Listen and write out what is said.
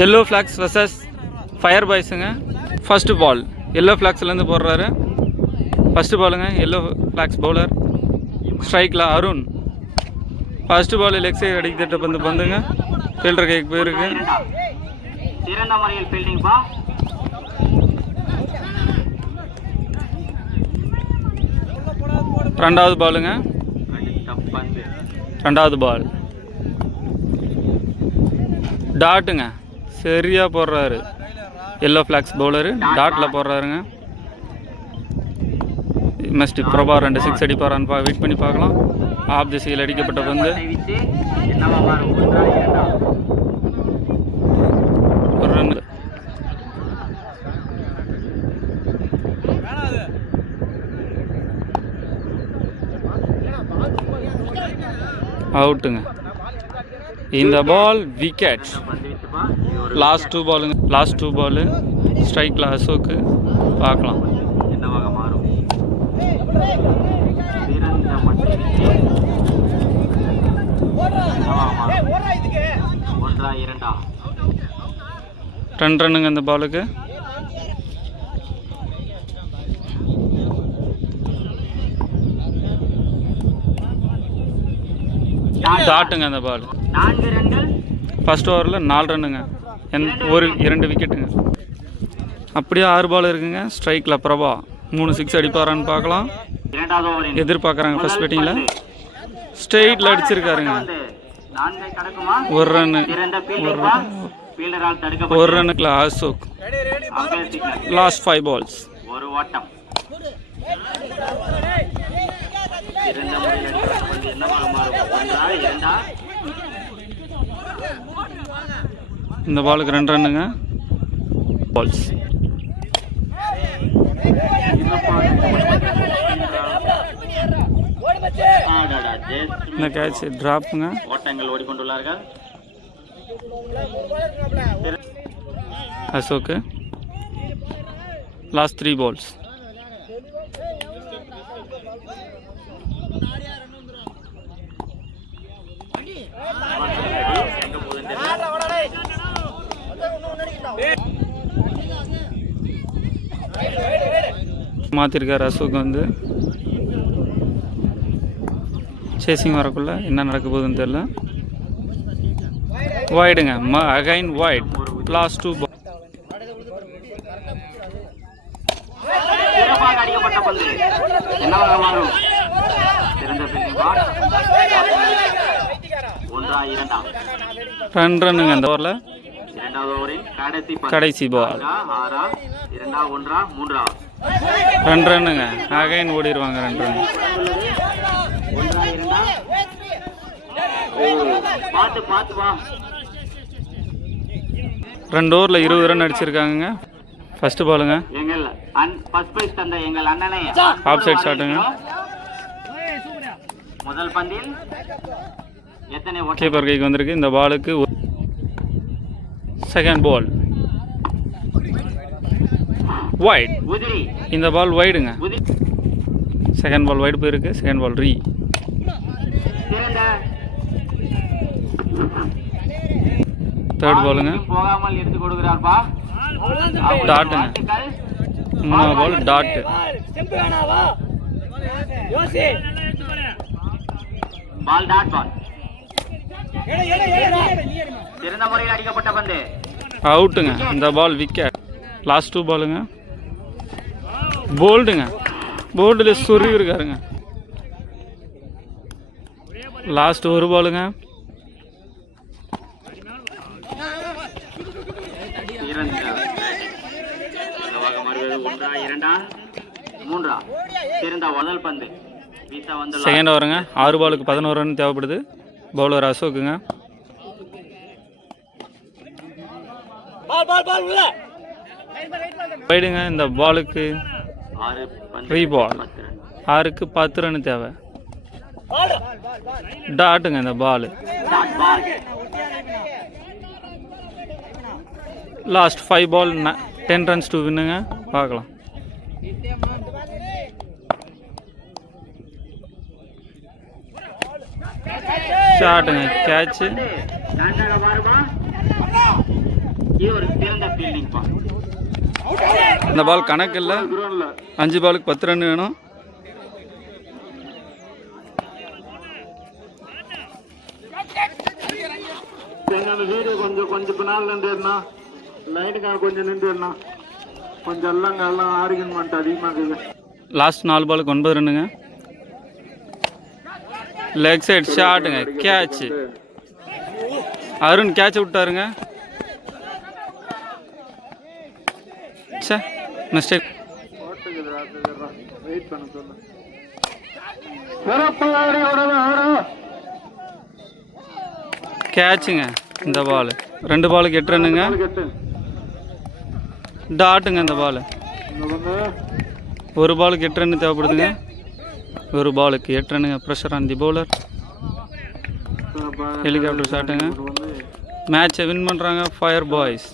Yellow flags versus fire பாய்ஸுங்க. First ball yellow ஃப்ளாக்ஸ்லேருந்து போடுறாரு. ஃபஸ்ட்டு பாலுங்க எல்லோ ஃப்ளாக்ஸ் பவுலர். ஸ்ட்ரைக்கில் Arun. First ball leg side அடிக்கிட்ட பந்துங்க ஃபீல்டர் கைக்கு போயிருக்கு. ரெண்டாவது பாலுங்க. ரெண்டாவது பால் டாட்டுங்க. சரியாக போடுறாரு எல்லோ ஃப்ளாக்ஸ் பவுலரு. டாட்டில் போடுறாருங்க. எம்எஸ்டி பிரபா 2 6 அடிப்பாரான்னு வெயிட் பண்ணி பார்க்கலாம். ஆஃப் திசையில் அடிக்கப்பட்ட பந்து ஒரு ரன். அவுட்டுங்க. இந்த பால் விக்கெட். லாஸ்ட் 2 பாலுங்க. லாஸ்ட் 2 பாலு ஸ்ட்ரைக்கில் அசோக்கு. பார்க்கலாம். ரெண்டு ரன்னுங்க அந்த பாலுக்கு. டாட்டுங்க அந்த பால். ஃபர்ஸ்ட் ஓவரில் 4 ரன்னுங்க. ஒரு 2 விக்கெட்டுங்க. அப்படியே 6 பால் இருக்குங்க. ஸ்ட்ரைக்கில் பிரபா 3 6 அடிப்பாரான்னு பார்க்கலாம். எதிர்பார்க்குறாங்க ஃபர்ஸ்ட் பேட்டிங்கில். ஸ்ட்ரெயிட்டில் அடிச்சிருக்காருங்க. ஒரு ரன்னு. ஒரு ரன்னுக்குள்ள அசோக். Last 5 balls. இந்த பாலுக்கு 2 ரன்னுங்க. பால்ஸ். இந்த கேட்ச் டிராப்புங்க. ஓட்டங்கள் ஓடிக்கொண்டுள்ளார்கள். அசோக்கு. Last 3 balls. மாற்றிருக்கார் அசோக் வந்து. சேசிங் வரக்குள்ள என்ன நடக்க போகுதுன்னு தெரியல. வைடுங்க. Again wide. Last 2 ball. ரெண்டு ரன்னுங்க அந்த ஓவரில். கடைசி பால். 2 ரன்னுங்க. Again ஓடிடுவாங்க 2 run. ரெண்டு ஓவரில் 20 ரன் அடிச்சிருக்காங்க. ஃபர்ஸ்ட் பாலுங்க. ஆஃப் சைட் ஷாட்டுங்க. கீப்பர் கைக்கு வந்திருக்கு. இந்த பாலுக்கு செகண்ட் பால் வைட். இந்த பால் வைடுங்க. செகண்ட் பால் வைடு போயிருக்கு. செகண்ட் பால் ரீ. தேர்ட் பாலுங்க. டாட்டுங்க. 3ஆவது பால் டாட்டு. அவுட்டுங்க. இந்த பால் விக்கெட். லாஸ்ட் 2 பாலுங்க. போல்டுங்க. போல்டில் சொருவி இருக்காருங்க. லாஸ்ட் 1 பாலுங்க. செகண்ட் ஓவருங்க. 6 பாலுக்கு 11 ரன் தேவைப்படுது. பவுலர் அசோக்குங்க. போயிடுங்க. இந்த பாலுக்கு ரீ பால். 6க்கு 10 ரன் தேவை. டாட்டுங்க இந்த ball. Last 5 ball 10 runs to வின்னுங்க. பார்க்கலாம். ஷாட்டுங்க. கேட்சு. இந்த பால் கணக்கு இல்லை, 5 பாலுக்கு 10 ரன் வேணும். கொஞ்சம் பின்னால் நின்றுண்ணா, லைனுக்காக கொஞ்சம் நின்றுண்ணா, கொஞ்சம் எல்லாம் ஆர்கியூமெண்ட் அதிகமாக. லாஸ்ட் 4 பாலுக்கு 9 ரன்னுங்க. லெக் சைட் ஷாட்டுங்க, கேட்ச். அருண் கேட்ச் விட்டாருங்க. சே மிஸ்டேக். வெயிட் பண்ண சொல்லு. கேட்சுங்க. இந்த பால் 2 பாலுக்கு 8 ரன்னுங்க. டாட்டுங்க இந்த பால். 1 பாலுக்கு 8 ரன் தேவைப்படுதுங்க. 1 பாலுக்கு 8 ரன்னுங்க. Pressure on the bowler. Helicopter ஷாட்டுங்க. மேட்சை வின் பண்ணுறாங்க ஃபயர் பாய்ஸ்.